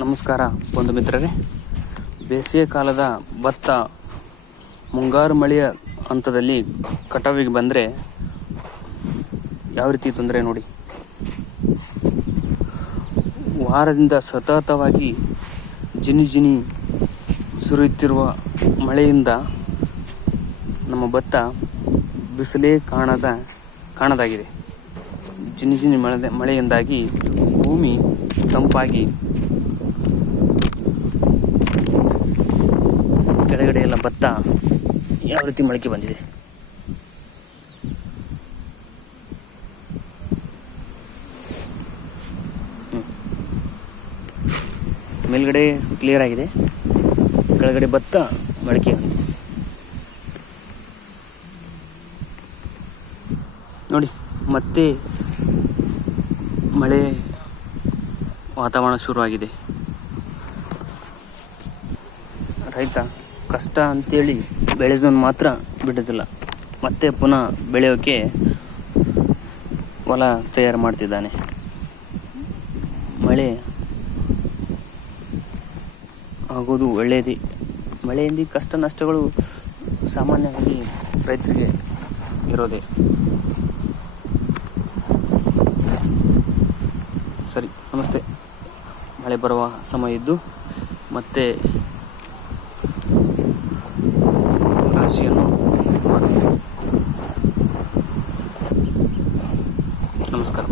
ನಮಸ್ಕಾರ ಬಂಧು ಮಿತ್ರರೇ. ಬೇಸಿಗೆ ಕಾಲದ ಭತ್ತ ಮುಂಗಾರು ಮಳೆಯ ಹಂತದಲ್ಲಿ ಕಟಾವಿಗೆ ಬಂದರೆ ಯಾವ ರೀತಿ ತೊಂದರೆ ನೋಡಿ. ವಾರದಿಂದ ಸತತವಾಗಿ ಜಿನಿ ಸುರಿಯುತ್ತಿರುವ ಮಳೆಯಿಂದ ನಮ್ಮ ಭತ್ತ ಬಿಸಿಲೇ ಕಾಣದಾಗಿದೆ. ಜಿನಿ ಮಳೆಯಿಂದಾಗಿ ಭೂಮಿ ತಂಪಾಗಿ ಕೆಳಗಡೆ ಎಲ್ಲ ಭತ್ತ ಯಾವ ರೀತಿ ಮೊಳಕೆ ಬಂದಿದೆ. ಮೇಲ್ಗಡೆ ಕ್ಲಿಯರ್ ಆಗಿದೆ, ಕೆಳಗಡೆ ಭತ್ತ ಮೊಳಕೆ ಬಂದಿದೆ ನೋಡಿ. ಮತ್ತೆ ಮಳೆ ವಾತಾವರಣ ಶುರುವಾಗಿದೆ. ರೈತ ಕಷ್ಟ ಅಂತೇಳಿ ಬೆಳೆದನ್ನು ಮಾತ್ರ ಬಿಡೋದಿಲ್ಲ, ಮತ್ತೆ ಪುನಃ ಬೆಳೆಯೋಕ್ಕೆ ಹೊಲ ತಯಾರು ಮಾಡ್ತಿದ್ದಾನೆ. ಮಳೆ ಆಗೋದು ಒಳ್ಳೆಯದೇ. ಮಳೆಯಿಂದ ಕಷ್ಟ ನಷ್ಟಗಳು ಸಾಮಾನ್ಯವಾಗಿ ರೈತರಿಗೆ ಇರೋದೇ. ಸರಿ, ನಮಸ್ತೆ. ಮಳೆ ಬರುವ ಸಮಯ ಇದ್ದು ಮತ್ತೆ ರಾಶಿಯನ್ನು ನಮಸ್ಕಾರ.